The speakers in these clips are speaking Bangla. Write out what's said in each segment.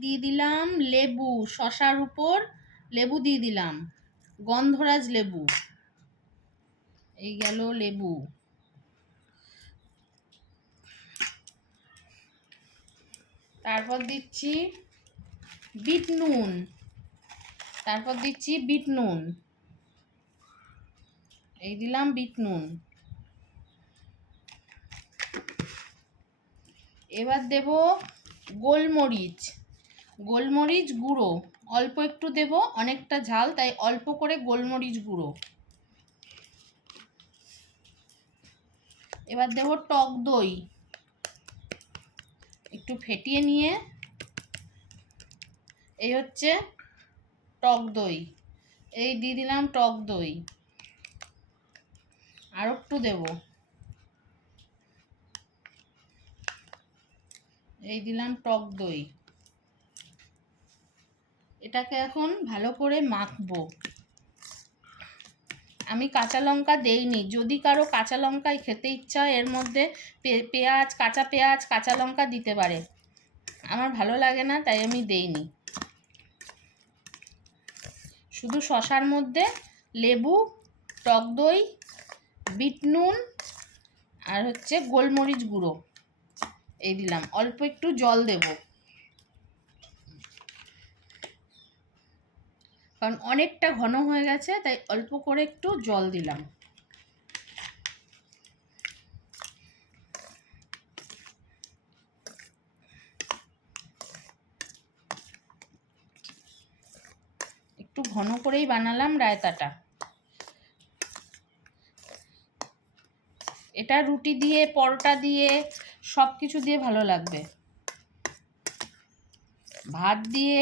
দিয়ে দিলাম লেবু, শশার উপর লেবু দিয়ে দিলাম। গন্ধরাজ লেবু। এই গেল লেবু। তারপর দিচ্ছি বিট নুন। তারপর দিচ্ছি বিট নুন। এই দিলাম বিট নুন। এবার দেব গোলমরিচ। গোলমরিচ গুঁড়ো। অল্প একটু দেব, অনেকটা ঝাল, তাই অল্প করে গোলমরিচ গুঁড়ো। এবার দেব টক দই। একটু ফেটিয়ে নিয়ে, এই হচ্ছে টক দই। এই দিয়ে দিলাম টক দই। আর একটু দেব। এই দিলাম টক দই। এটাকে এখন ভালো করে মাখবো। আমি কাঁচা লঙ্কা দেইনি। যদি কারও কাঁচা লঙ্কায় খেতে ইচ্ছা, এর মধ্যে পেঁয়াজ, কাঁচা পেঁয়াজ, কাঁচা লঙ্কা দিতে পারে। আমার ভালো লাগে না, তাই আমি দেইনি। শুধু শশার মধ্যে লেবু, টক দই, বিট নুন আর হচ্ছে গোলমরিচ গুঁড়ো। এই দিলাম। অল্প একটু জল দেব। কারণ অনেকটা ঘন হয়ে গেছে, তাই অল্প করে একটু জল দিলাম। একটু ঘন করেই বানালাম রায়তাটা। এটা রুটি দিয়ে, পরোটা দিয়ে, সব কিছু দিয়ে ভালো লাগবে। ভাত দিয়ে,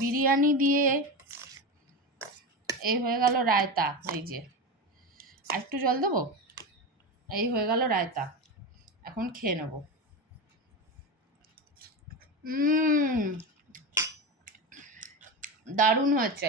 বিরিয়ানি দিয়ে এই হয়ে গেল রায়তা, এই যে। আর একটু জল দেবো? এই হয়ে গেল রায়তা। এখন খেয়ে নেব। দারুণ হয়েছে।